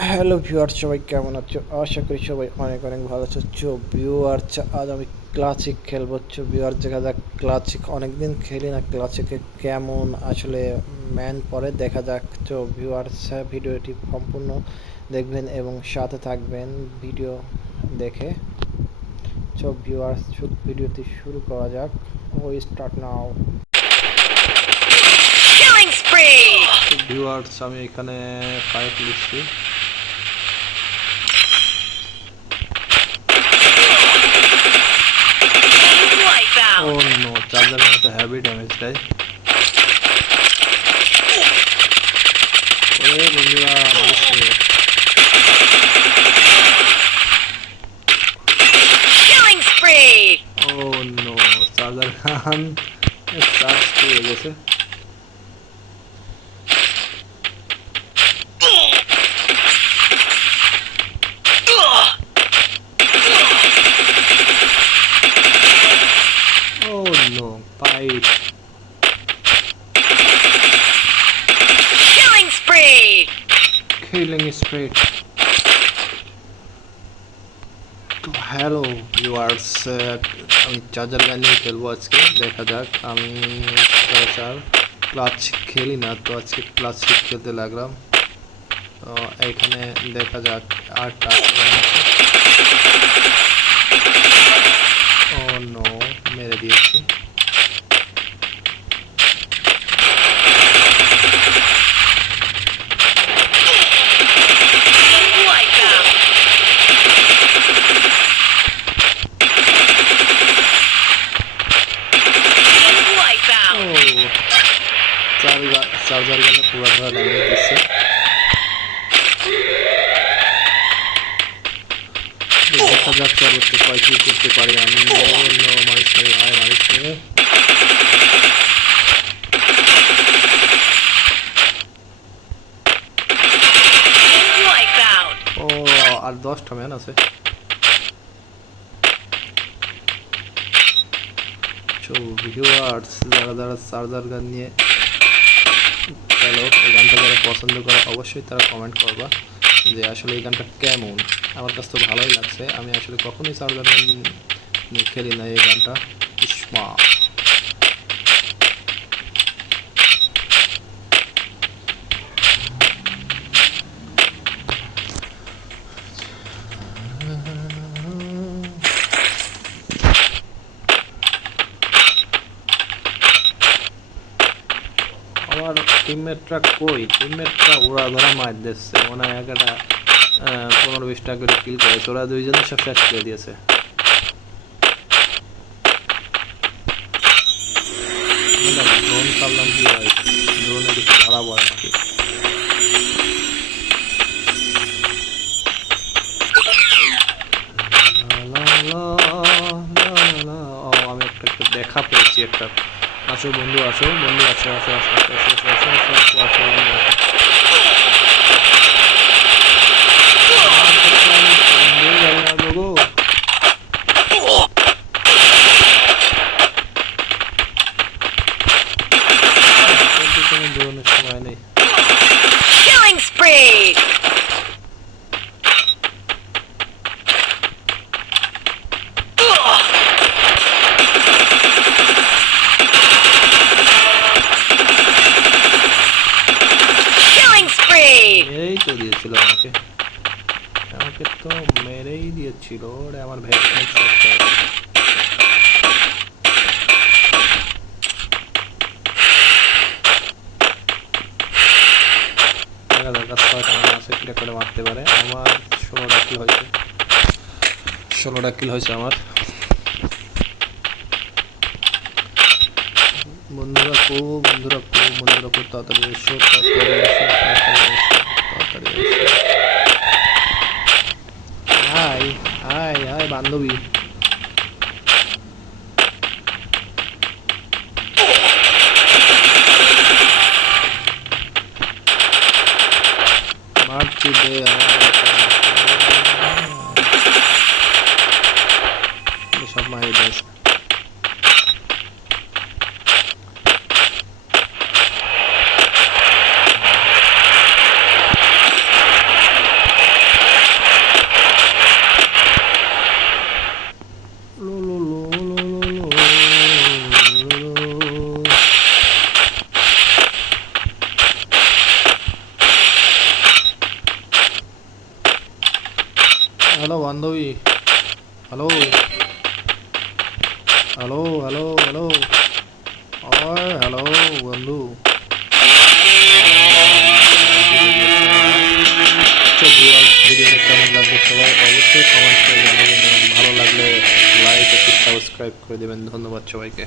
Hello viewer, সবাই কেমন আছো? আশা করি সবাই অনেক অনেক ভালো আছো। ভিউয়ার, আজ আমি ক্লাসিক খেলবো। ভিউয়ার, দেখা যাক ক্লাসিক, অনেকদিন খেলি না। ক্লাসিকে কেমন আসলে ম্যান পরে দেখা যাক। ভিউয়ার্স, ভিডিওটি সম্পূর্ণ দেখবেন এবং সাথে থাকবেন ভিডিও দেখে। ভিউয়ার্স, ভিডিওটি শুরু করা যাক। ওই স্টার্ট নাও। ভিউয়ার্স, আমি এখানে 5 লিখছি। ও নো, চার্জার তো হেভি ড্যামেজ দেয়। ওরে বন্ধুরা, মানুষ ও নো, চার্জার গান চার্জ পেয়ে গেছে। ও নো, ফাইট কিলিং স্প্রে। তো হ্যালো ভিউয়ার্স, আমি চার্জার গান নিয়ে খেলবো আজকে। দেখা যাক। আমি ক্লাসিক খেলি না, তো আজকে ক্লাসিক খেলতে লাগলাম। তো এইখানে দেখা যাক। আর ও নো, মেরে দিয়েছি। চার্জার গানে পুরো ড্যামেজ দিচ্ছে। দেখা যাক পরবর্তী কয় কি করতে পারি আমি। অন্য মানুষ নেই, হয় মানুষ নেই। ও, আর 10টা ম্যান আছে। ভিউয়ার্স, যারা যারা চার্জার গান নিয়ে খেলো, এই গানটা যারা পছন্দ করে অবশ্যই তারা কমেন্ট করবা যে আসলে এই গানটা কেমন। আমার কাছে তো ভালোই লাগছে। আমি আসলে কখনোই চার্জার গান নিয়ে খেলি না এই গানটা। ইসমা, আমার টিমমেটরা কই? টিমমেটরা ওরা ধরা মার দিচ্ছে, মনে হয় একটা 15-20টা করে কিল করেছে। ওরা দুইজনে সব শেষ করে দিয়েছে। ড্রোন চাললাম কি হয়? ড্রোনে কিছু ধরা পড়ে নাকি? আমি একটা দেখা পেয়েছি একটা। আসো বন্ধু, আসো বন্ধু, আসো আসো আসো আসো আসো আসো আসো আসো আসো বন্ধু, আসো। ড্রোনের সময় নেই। এই তো দিয়েছিল আমাকে, আমাকে তো মেরেই দিয়েছিল রে আমার ভ্যাট। করে মারতে পারে। আমার 16টা কিল হয়েছে, 16টা কিল হয়েছে আমার। বন্ধুরা কো, বন্ধুরা কো, বন্ধুরা কো, তাড়াতাড়ি এসো, তাড়াতাড়ি এসো, তাড়াতাড়ি এসো, তাড়াতাড়ি এসো। হাই হাই হাই বান্ধবী। মারছি দে সব মারি দেশ। বান্ধবী, hello hello hello hello, hello বন্ধু। তো ভিডিওটা কেমন লাগবে সবাই অবশ্যই কমেন্ট করে জানাবেন এবং ভালো লাগলে লাইক ও সাবস্ক্রাইব করে দেবেন। ধন্যবাদ সবাইকে।